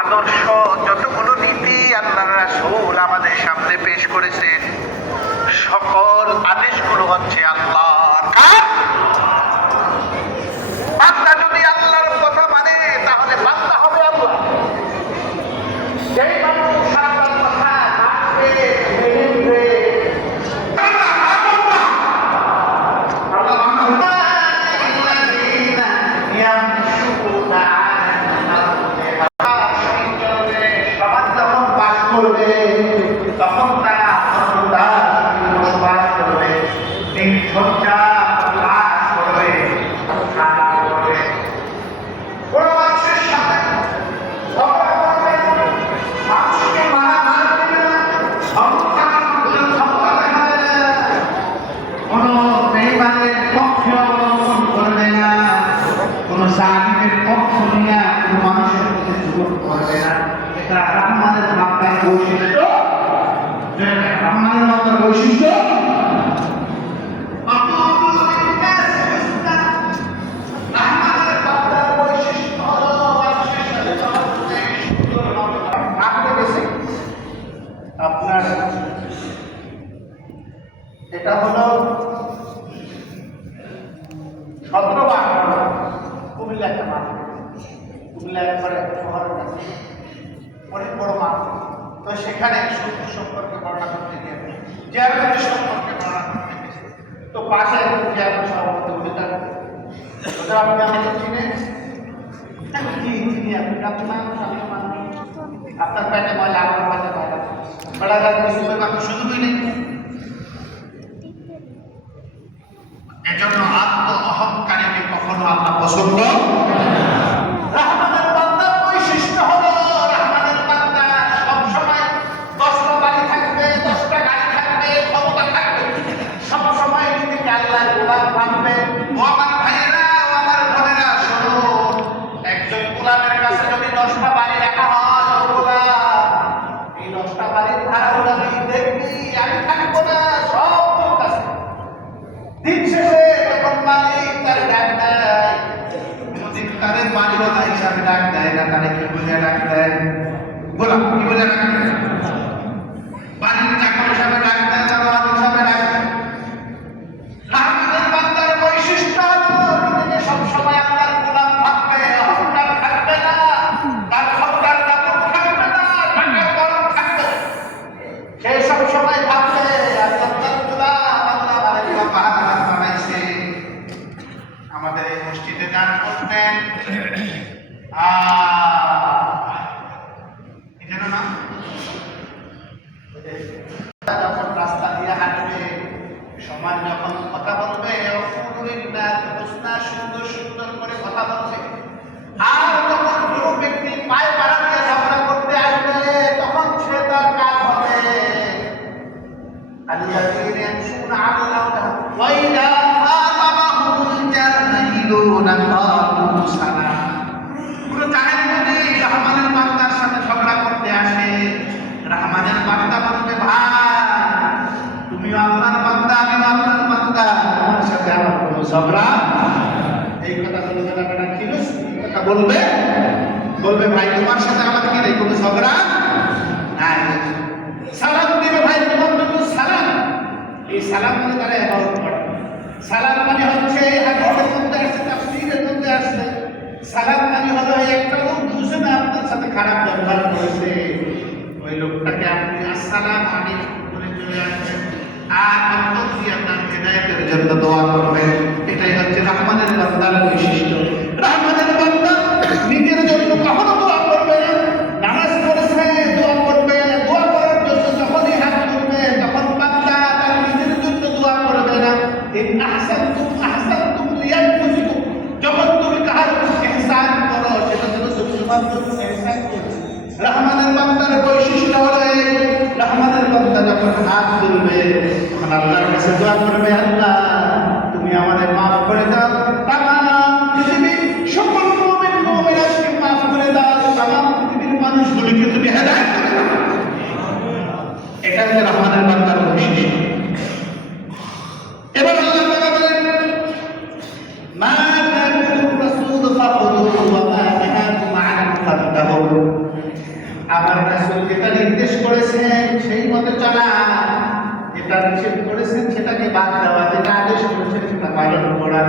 আদর্শ, যতগুলো নীতি আল্লাহর রাসূল আমাদের সামনে পেশ করেছেন, সকল আদেশগুলো হচ্ছে আল্লাহর। বান্দা যদি আল্লাহর কথা মানে তাহলে বান্দা হবে আল্লাহ। যেই মানুষ আল্লাহর কথা মানবে, মেনে তখন তারা বসবাস করবে, নির্ঝঞ্ঝা কাজ করবে, কোনো মানুষের সাথে ঝগড়া করবে, মানুষকে মারামারি করবে না, ক্ষমতা দেখাবে না, কোনো বেঈমানের পক্ষে অবলম্বন করবে না, কোনো জালিমের পক্ষ নিয়ে কোনো মানুষের প্রতি জুলুম করবে না। এটা রহমানের বান্দার বৈশিষ্ট্য। রহমানের বান্দার বৈশিষ্ট্য আপনার এটা হলো 17 বার কুমিল্লা একটা মাঠ, কুমিল্লা একবারে শহরের কাছে অনেক বড় মাঠ। তো সেখানে সূর্য সম্পর্কে বর্ণনা করতে গিয়ে জিয়ারতের সম্পর্কে বর্ণনা করতে গেছে। তো পাশে জিয়ারত সভাপতি অভিযান ওদের আপনি আমাকে চিনেন কি চিনি আপনি আপনার পেটে ময়লা, আপনার পেটে ময়লা, বেড়াগার মুসলিমের বাকি সুযোগই নেই। এজন্য আত্ম অহংকারীকে কখনো আল্লাহ পছন্দ। রহমানের বান্দার বৈশিষ্ট্য হলো রহমানের বান্দা সবসময় 10টা বাড়ি থাকবে, 10টা গাড়ি থাকবে, ক্ষমতা থাকবে, সবসময় নিজেকে আল্লাহর গোলাম ভাববে। ও আমার ভাইয়েরা, ও আমার বোনেরা, শুনুন, একজন গোলামের কাছে যদি 10টা বাড়ি রাখা হয়, ও গোলাম, এই 10টা বাড়ির ভাড়া আমি দেখবি, আমি থাকবো না, সব তোর কাছে। দিন শেষে যখন মালিক তার ডাক দেয়, কোনদিন তারে মালিকতা হিসাবে ডাক দেয় না, তারে কি বলে ডাক দেয়? গোলাম কি বলে ডাক দেয়? বাড়ির চাকর হিসাবে ডাক দেয়, দারোয়ান হিসাবে ডাক দেয়। রহমানের বান্দার বৈশিষ্ট্য হলো নিজেকে সবসময় আল্লাহর গোলাম ভাববে, অহংকার থাকবে না, তার ক্ষমতার দাপট থাকবে না, টাকার গরম থাকবে। সে সবসময় ভাববে আল্লাহর গোলাম, আল্লাহ আমাকে পাহাড় বানাইছে, আমাদের এই মসজিদে দান করতেন, না যখন রাস্তা দিয়ে হাঁটবে, সমাজ যখন কথা বলবে, সুন্দর সুন্দর করে কথা বলছে, আর যখন কোনো ব্যক্তি পায়ে পাড়া দিয়ে ঝগড়া করতে আসবে, তখন সে তার কাজ হবে রহমানের বান্দার সাথে ঝগড়া করতে আসে, রহমানের বান্দা বলবে, ভাই তুমি আল্লাহর বান্দা, আমি আল্লাহর বান্দা, আমার সাথে আমার কোনো ঝগড়া। এই কথা বলবে, বলবে ভাই তোমার সাথে আমার কি নেই, কোনো ঝগড়া নাই। সালাম দিবে, ভাই তোমার তো সালাম। এই সালাম মানে তারা এবাদত করে। সালাম মানে হচ্ছে হাদিসের মধ্যে আসছে, তাফসীরের মধ্যে আসছে, সালাম মানে হলো একটা লোক দুজনে আপনার সাথে খারাপ ব্যবহার করেছে, ওই লোকটাকে আপনি আসসালামু আলাইকুম বলে চলে আসবেন, আর অন্তর দিয়ে তার হেদায়েতের জন্য দোয়া করবেন। এটাই হচ্ছে রহমানের বান্দার বৈশিষ্ট্য। রহমানের বান্দা নিজের জন্য কখনো দোয়া করবে না, নামাজ পড়েছে দোয়া করবে, দোয়া করার জন্য যখনই হাত তুলবে তখন বান্দা তার নিজের জন্য দোয়া করবে না। ইন আহসানতুম আহসানতুম লিয়ানফুসিকুম, যখন তুমি কাহার ইহসান করো সেটা যেন তোমার জন্য ইহসান করো। রহমানের বান্দার বৈশিষ্ট্য হলো এই, রহমানের বান্দা যখন হাত তুলবে তখন আল্লাহর কাছে দোয়া করবে, আল্লাহ তুমি আমাদের মাফ করে দাও, তামাম পৃথিবীর সকল মুমিন মুমিনাতকে মাফ করে দাও, তামাম পৃথিবীর মানুষগুলোকে তুমি হেদায়েত করে দাও। এটা হচ্ছে রহমানের বান্দার বৈশিষ্ট্য। এবার আল্লাহ তাআলা বলেন, মা কানা রাসূল ফাখুযুহু ওয়া মা নাহাকুম আনহু ফান্তাহু, আমার রাসূল যেটা নির্দেশ করেছেন সেই মতে চলা, যেটা নিষেধ করেছেন সেটাকে বাদ দেওয়া, যেটা আদেশ করেছেন সেটা পালন করা।